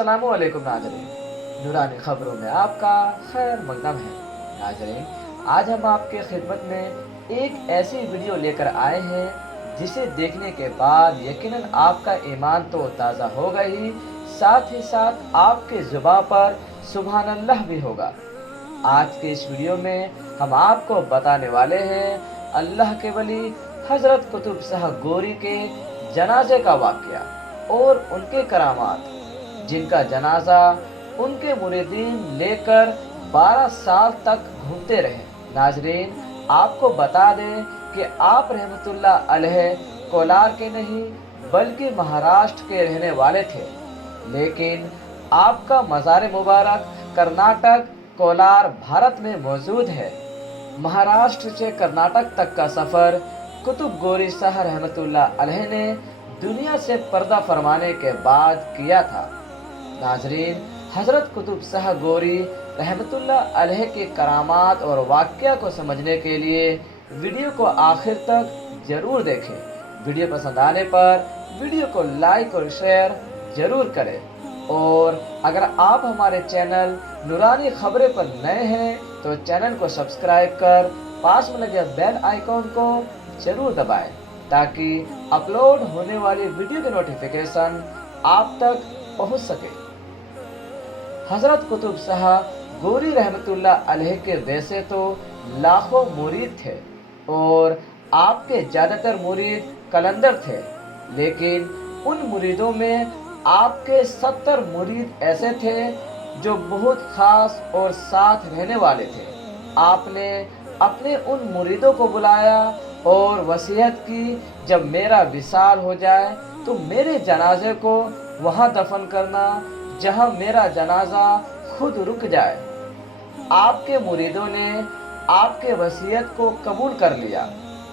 अस्सलामु अलैकुम नाज़रीन, नूरानी खबरों में आपका खैर मकदम है। नाज़रीन, आज हम आपके खिदमत में एक ऐसी वीडियो लेकर आए हैं जिसे देखने के बाद यकीनन आपका ईमान तो ताज़ा होगा ही, साथ ही साथ आपके ज़ुबान पर सुभान अल्लाह भी होगा। आज के इस वीडियो में हम आपको बताने वाले हैं अल्लाह के वली हज़रत कुतुब शाह गोरी के जनाजे का वाक़या और उनके करामात, जिनका जनाजा उनके मुरीदीन लेकर 12 साल तक घूमते रहे। नाजरीन, आपको बता दें कि आप रहमतुल्लाह अलैह कोलार के नहीं बल्कि महाराष्ट्र के रहने वाले थे, लेकिन आपका मज़ार मुबारक कर्नाटक कोलार भारत में मौजूद है। महाराष्ट्र से कर्नाटक तक का सफ़र कुतुब गोरी शाह रहमतुल्लाह अलैह ने दुनिया से पर्दा फरमाने के बाद किया था। नाजरीन, हज़रत कुतुब शाह गोरी रहमतुल्लाह अलैह के करामात और वाक़या को समझने के लिए वीडियो को आखिर तक ज़रूर देखें। वीडियो पसंद आने पर वीडियो को लाइक और शेयर ज़रूर करें, और अगर आप हमारे चैनल नूरानी खबरें पर नए हैं तो चैनल को सब्सक्राइब कर पास में लगे बेल आइकॉन को ज़रूर दबाएं, ताकि अपलोड होने वाली वीडियो की नोटिफिकेशन आप तक पहुंच सके। हज़रत कुतुब शाह गोरी रहमतुल्लाह अलैह के वैसे तो लाखों मुरीद थे और आपके ज़्यादातर मुरीद कलंदर थे, लेकिन उन मुरीदों में आपके 70 मुरीद ऐसे थे जो बहुत ख़ास और साथ रहने वाले थे। आपने अपने उन मुरीदों को बुलाया और वसीयत की, जब मेरा विसाल हो जाए तो मेरे जनाजे को वहाँ दफन करना जहाँ मेरा जनाजा खुद रुक जाए। आपके मुरीदों ने आपके वसीयत को कबूल कर लिया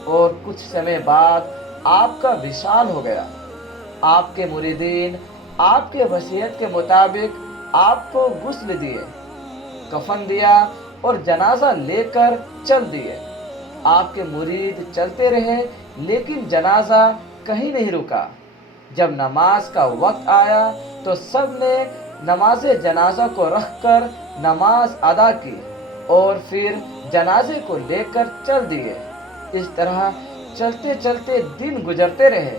और कुछ समय बाद आपका विसाल हो गया। आपके मुरीदीन आपके वसीयत के मुताबिक आपको गुस्ल दिए, कफन दिया और जनाजा लेकर चल दिए। आपके मुरीद चलते रहे, लेकिन जनाजा कहीं नहीं रुका। जब नमाज का वक्त आया तो सब ने नमाज जनाजा को रखकर नमाज अदा की और फिर जनाजे को लेकर चल दिए। इस तरह चलते चलते दिन गुजरते रहे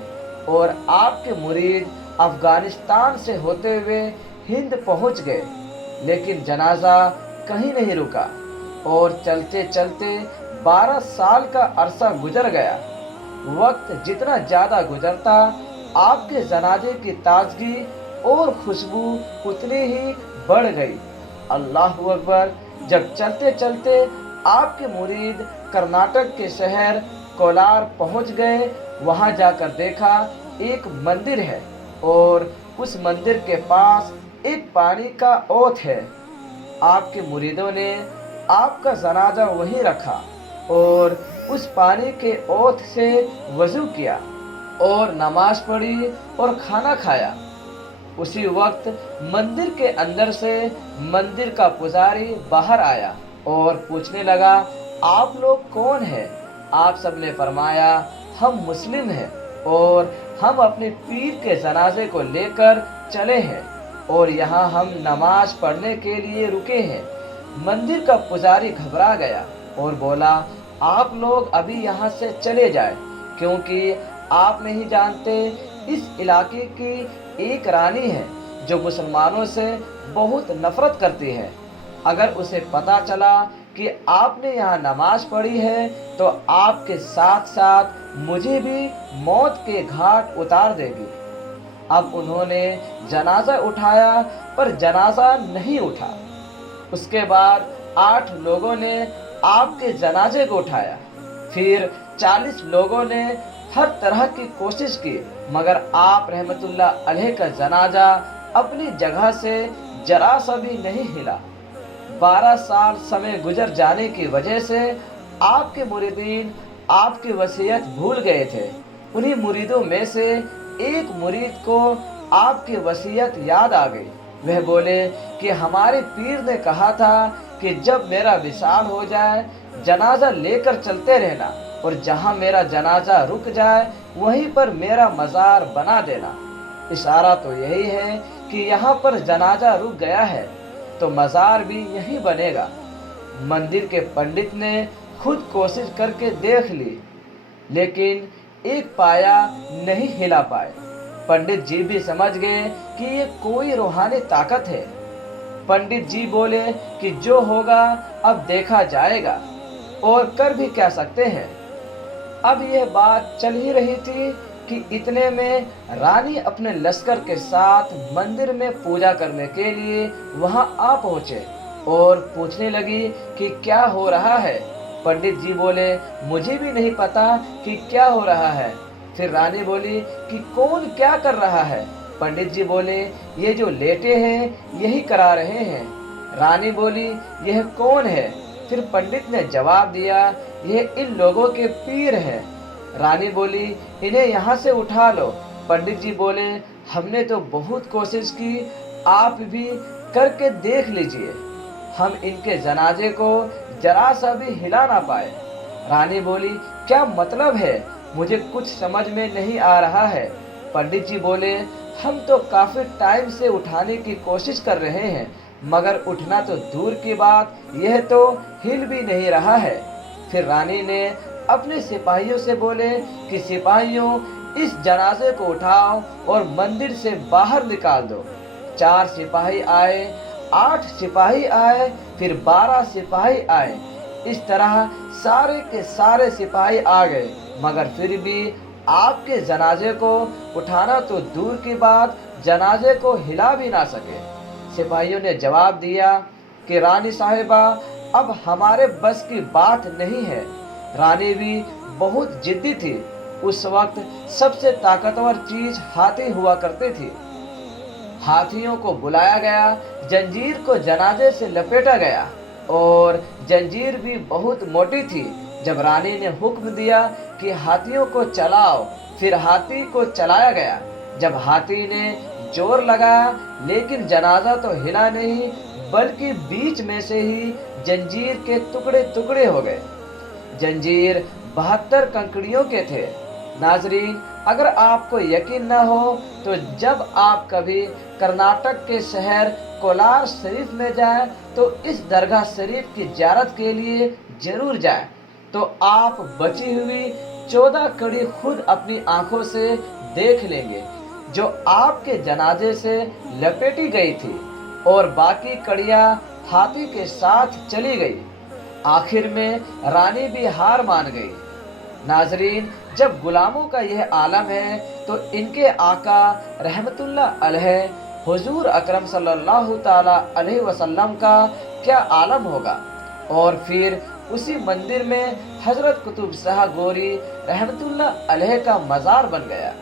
और आपके मुरीद अफ़गानिस्तान से होते हुए हिंद पहुंच गए, लेकिन जनाजा कहीं नहीं रुका और चलते चलते 12 साल का अरसा गुजर गया। वक्त जितना ज़्यादा गुजरता, आपके जनाजे की ताजगी और खुशबू उतनी ही बढ़ गई। अल्लाह अकबर। जब चलते चलते आपके मुरीद कर्नाटक के शहर कोलार पहुंच गए, वहां जाकर देखा एक मंदिर है और उस मंदिर के पास एक पानी का ओत है। आपके मुरीदों ने आपका जनाजा वहीं रखा और उस पानी के ओत से वज़ू किया और नमाज पढ़ी और खाना खाया। उसी वक्त मंदिर के अंदर से मंदिर का पुजारी बाहर आया और पूछने लगा, आप लोग कौन हैं? आप सब ने फरमाया, हम मुस्लिम हैं और हम अपने पीर के जनाजे को लेकर चले हैं और यहाँ हम नमाज पढ़ने के लिए रुके हैं। मंदिर का पुजारी घबरा गया और बोला, आप लोग अभी यहाँ से चले जाएं, क्योंकि आप नहीं जानते इस इलाके की एक रानी है जो मुसलमानों से बहुत नफरत करती है। अगर उसे पता चला कि आपने यहाँ नमाज पढ़ी है तो आपके साथ साथ मुझे भी मौत के घाट उतार देगी। अब उन्होंने जनाजा उठाया पर जनाजा नहीं उठा। उसके बाद 8 लोगों ने आपके जनाजे को उठाया। फिर 40 लोगों ने हर तरह की कोशिश की, मगर आप रहमतुल्लाह अलैह का जनाजा अपनी जगह से जरा सा भी नहीं हिला। 12 साल समय गुजर जाने की वजह से आपके मुरीदीन आपकी वसीयत भूल गए थे। उन्हीं मुरीदों में से एक मुरीद को आपकी वसीयत याद आ गई। वह बोले कि हमारे पीर ने कहा था कि जब मेरा विसाल हो जाए जनाजा लेकर चलते रहना और जहाँ मेरा जनाजा रुक जाए वहीं पर मेरा मज़ार बना देना। इशारा तो यही है कि यहाँ पर जनाजा रुक गया है तो मज़ार भी यहीं बनेगा। मंदिर के पंडित ने खुद कोशिश करके देख ली, लेकिन एक पाया नहीं हिला पाए। पंडित जी भी समझ गए कि ये कोई रूहानी ताकत है। पंडित जी बोले कि जो होगा अब देखा जाएगा, और कर भी क्या सकते हैं। अब यह बात चल ही रही थी कि इतने में रानी अपने लश्कर के साथ मंदिर में पूजा करने के लिए वहां आ पहुंचे और पूछने लगी कि क्या हो रहा है। पंडित जी बोले मुझे भी नहीं पता कि क्या हो रहा है। फिर रानी बोली कि कौन क्या कर रहा है। पंडित जी बोले ये जो लेटे हैं यही करा रहे हैं। रानी बोली यह कौन है। फिर पंडित ने जवाब दिया यह इन लोगों के पीर हैं। रानी बोली इन्हें यहाँ से उठा लो। पंडित जी बोले हमने तो बहुत कोशिश की, आप भी करके देख लीजिए, हम इनके जनाजे को जरा सा भी हिला ना पाए। रानी बोली क्या मतलब है, मुझे कुछ समझ में नहीं आ रहा है। पंडित जी बोले हम तो काफी टाइम से उठाने की कोशिश कर रहे हैं, मगर उठना तो दूर की बात, यह तो हिल भी नहीं रहा है। फिर रानी ने अपने सिपाहियों से बोले कि सिपाहियों इस जनाजे को उठाओ और मंदिर से बाहर निकाल दो। 4 सिपाही आए, 8 सिपाही आए, फिर 12 सिपाही आए। इस तरह सारे के सारे सिपाही आ गए, मगर फिर भी आपके जनाजे को उठाना तो दूर की बात, जनाजे को हिला भी ना सके। सिपाहियों ने जवाब दिया कि रानी साहिबा अब हमारे बस की बात नहीं है। रानी भी बहुत जिद्दी थी। उस वक्त सबसे ताकतवर चीज हाथी हुआ करती थी। हाथियों को बुलाया गया, जंजीर को जनाजे से लपेटा गया, और जंजीर भी बहुत मोटी थी। जब रानी ने हुक्म दिया कि हाथियों को चलाओ, फिर हाथी को चलाया गया। जब हाथी ने जोर लगाया, लेकिन जनाजा तो हिला नहीं, बल्कि बीच में से ही जंजीर के टुकड़े टुकड़े हो गए। जंजीर 72 कंकड़ियों के थे। नाजरीन, अगर आपको यकीन न हो तो जब आप कभी कर्नाटक के शहर कोलार शरीफ में जाएं तो इस दरगाह शरीफ की ज़ियारत के लिए जरूर जाएं, तो आप बची हुई 14 कड़ी खुद अपनी आंखों से देख लेंगे, जो आपके जनाजे से लपेटी गई थी, और बाकी कड़ियां हाथी के साथ चली गई। आखिर में रानी भी हार मान गई। नाजरीन, जब गुलामों का यह आलम है तो इनके आका रहमतुल्लाह अलैह हुजूर अकरम सल्लल्लाहु ताला अलैहि वसल्लम का क्या आलम होगा। और फिर उसी मंदिर में हजरत कुतुब शाह गोरी रहमतुल्लाह अलैह का मज़ार बन गया,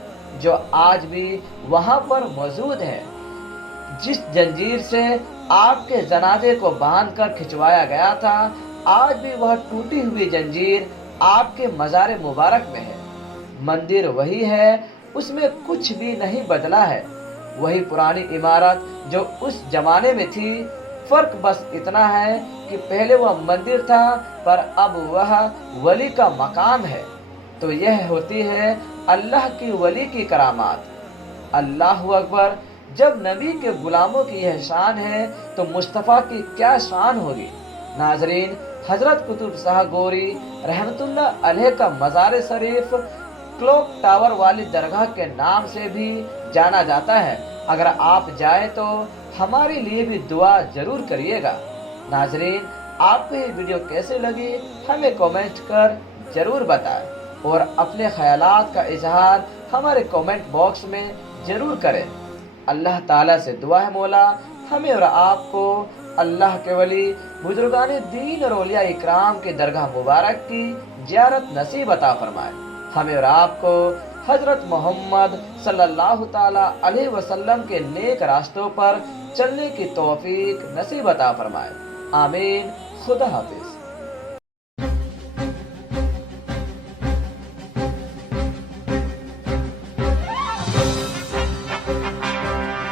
जो आज भी वहाँ पर मौजूद है। जिस जंजीर से आपके जनाजे को बांधकर खिंचवाया गया था, आज भी वह टूटी हुई जंजीर आपके मज़ार मुबारक में है। मंदिर वही है, उसमें कुछ भी नहीं बदला है। वही पुरानी इमारत जो उस जमाने में थी, फर्क बस इतना है कि पहले वह मंदिर था, पर अब वह वली का मकाम है। तो यह होती है अल्लाह की वली की करामात। अल्लाहु अकबर। जब नबी के गुलामों की यह शान है तो मुस्तफ़ा की क्या शान होगी। नाजरीन, हजरत कुतुब शाह गोरी रहमतुल्लाह अलैह का मज़ार शरीफ क्लॉक टावर वाली दरगाह के नाम से भी जाना जाता है। अगर आप जाए तो हमारे लिए भी दुआ जरूर करिएगा। नाजरीन, आपको ये वीडियो कैसे लगी हमें कमेंट कर जरूर बताएं, और अपने ख्यालात का इजहार हमारे कमेंट बॉक्स में जरूर करें। अल्लाह ताला से दुआ है मौला हमें और आपको अल्लाह के वली बुजुर्गान दीन और औलिया इकराम के दरगाह मुबारक की ज़ियारत नसीब अता फरमाए। हमें और आपको हजरत मोहम्मद सल्लल्लाहु ताला अलैहि वसल्लम के नेक रास्तों पर चलने की तौफीक नसीब अता फरमाए। आमीन। खुदा हाफिज।